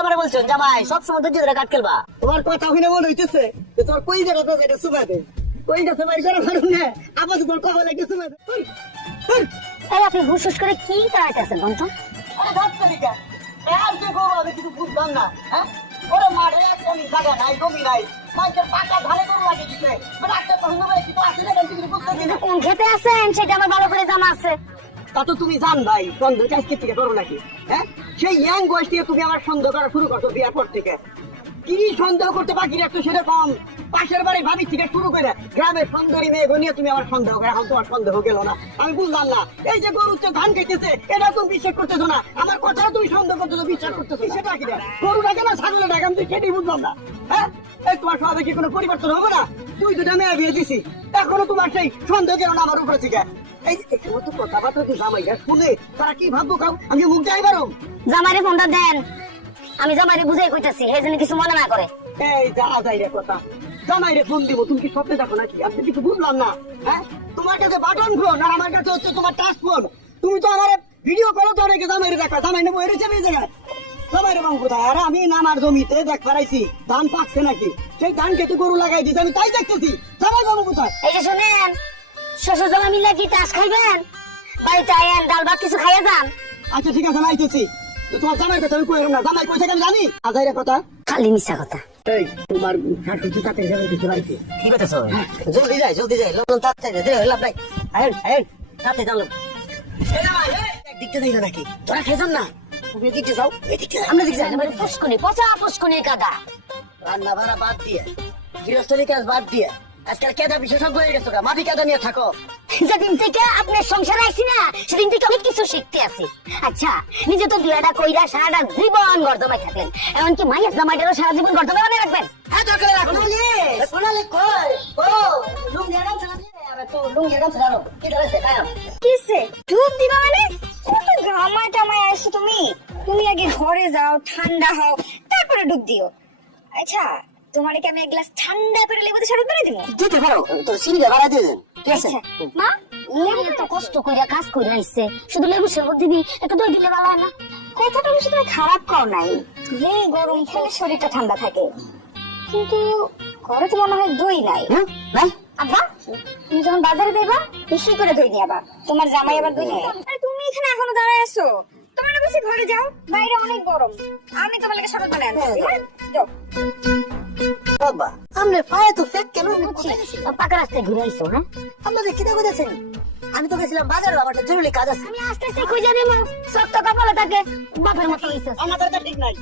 আমারে বলছেন জামাই সব সময় ধৈর্য ধরে কাট খেলবা। তোমার কথা শুনে মনে হইতেছে যে তোমার কই জায়গাটা যেটা সুমাতে কই গাছে বাই করে পারুন না আবার তোমার কথা লাগে সুমাতে এই আপনি হুশ করে কি কাটাইতেছেন বন্ধু? আরে ধরতে দিকা আর যে গো আমি কিছু বুঝলাম না। হ্যাঁ ওরে মাঠে একদমই জায়গা নাই, জমি নাই, মাইকের পাকা ধারে গরু লাগে দিতে মানে একটা পছন্দ করে কিছু আছে না কিছু বুঝতে না। কোন খেতে আছেন সেটা আমার ভালো করে জানা আছে। তা তো তুমি জান ভাই সন্দেহ আজকে থেকে করো নাকি? হ্যাঁ সেই ইয়াং বয়স থেকে তুমি আমার সন্দেহ করা শুরু করছো বিয়ার পর থেকে। কি সন্দেহ করতে বাকি রাখছো সেরকম পাশের বাড়ি ভাবি থেকে শুরু করে গ্রামের সুন্দরী মেয়ে নিয়ে তুমি আমার সন্দেহ করে এখন তোমার সন্দেহ গেল না। আমি বুঝলাম না এই যে গরু ধান খেতেছে এটা তুমি বিশ্বাস করতেছো না, আমার কথা তুমি সন্দেহ করতেছো বিশ্বাস করতেছো সেটা কি গরু ডাকে না ছাগলে ডাকে আমি সেটাই বুঝলাম না। হ্যাঁ এই তোমার স্বভাবে কি কোনো পরিবর্তন হবে না? তুই দুটা মেয়ে বিয়ে দিছি এখনো তোমার সেই সন্দেহ গেল না আমার উপরে থেকে। এই সমস্ত কথাবার্তা তুই জামাইরা শুনে তারা কি ভাববো কাউ আমি মুখ যাই পারো। জামাইরে ফোনটা দেন, আমি জামাইরে বুঝাই কইতাছি হে যেন কিছু মনে না করে। এই যা যাই রে কথা জামাইরে ফোন দিব তুমি কি স্বপ্নে দেখো নাকি? আমি কিছু বুঝলাম না। হ্যাঁ তোমার কাছে বাটন ফোন আর আমার কাছে হচ্ছে তোমার টাচ ফোন। তুমি তো আমার ভিডিও কল তো অনেকে জামাইরে দেখা জামাই নেবো এর এই জায়গায় জামাইরে বাবু কোথায়? আর আমি নামার জমিতে দেখ পারাইছি ধান পাকছে নাকি, সেই ধান খেতে গরু লাগাই দিয়েছি আমি তাই দেখতেছি। জামাই বাবু কোথায়? এই যে শুনেন, শ্বশুর জামাই মিলে কি তাস খাইবেন? বাড়িতে আয়েন ডাল ভাত কিছু খাইয়া যান। আচ্ছা ঠিক আছে নাইতেছি। তোমার জামাই কথা আমি কই না, জামাই কইছে আমি জানি আজাইরে কথা খালি মিশা কথা। এই তোমার শাশুড়ি তাতে যাবে কিছু বাড়িতে কি কথা সব জলদি যাই লোকজন তাতে দে লাভ নাই। আহেন আহেন তাতে জানো দিকতে দেই না নাকি তোরা খেয়ে না তুমি দিকতে যাও এদিকে আমরা দিকে যাই। একেবারে পুষ্কুনি পচা পুষ্কুনি কাদা। রান্না বান্না বাদ দিয়ে গৃহস্থলী কাজ বাদ দিয়ে আজকাল কেদা বিশেষজ্ঞ হয়ে গেছো মাটি কেদা নিয়ে থাকো। যেদিন থেকে আপনার সংসারে আইছি না সেদিন থেকে অনেক কিছু শিখতে আছি। আচ্ছা নিজে তো বিয়াটা কইরা সারাটা জীবন গর্দমায় থাকলেন, এমনকি মাইয়া জামাইটারও সারা জীবন গর্দমায় বানিয়ে রাখবেন। হ্যাঁ দরকার রাখো সোনালি কই ও লুঙ্গি আরাম চালাতে আরে তো লুঙ্গি আরাম চালানো কি ধরেছে কায়াম কিসে ডুব দিবা মানে? কত ঘামায় টামায় আসছো তুমি। তুমি আগে ঘরে যাও, ঠান্ডা হও, তারপরে ডুব দিও। আচ্ছা তোমারে কি আমি এক গ্লাস ঠান্ডা করে লেবু দিয়ে শরবত বানিয়ে দিব? দিতে পারো তো সিঁড়িটা বাড়া দিয়ে দেন ঠিক আছে। আচ্ছা মা, লেবু তো কষ্ট কইরা কাজ কইরা আইছে, শুধু লেবু শরবত দিবি, একটু দই দিলে ভালো হয় না? কথাটা অবশ্য তুমি খারাপ কও নাই, যে গরম খেলে শরীরটা ঠান্ডা থাকে, কিন্তু ঘরে তো মনে হয় দই নাই। নাই আব্বা তুমি যখন বাজারে যাইবা বেশি করে দই নিয়ে আবার, তোমার জামাই আবার দই নিয়ে। আরে তুমি এখানে এখনো দাঁড়ায় আছো, তোমার না বেশি ঘরে যাও, বাইরে অনেক গরম, আমি তোমার লাগে শরবত বানাই আনছি। হ্যাঁ যাও। বাবা আমনে পায়ে তো ফেক কেন পাকা রাস্তায় ঘুরে আইছো। হ্যাঁ আপনাদের কি দেখেছেন? আমি তো গেছিলাম বাজারে আমার একটা জরুরি কাজ আছে। আমি আস্তে আস্তে খুঁজে দেবো, সব তো কপালে থাকে বাপের মতো হইছে। আমাদের তো ঠিক নাই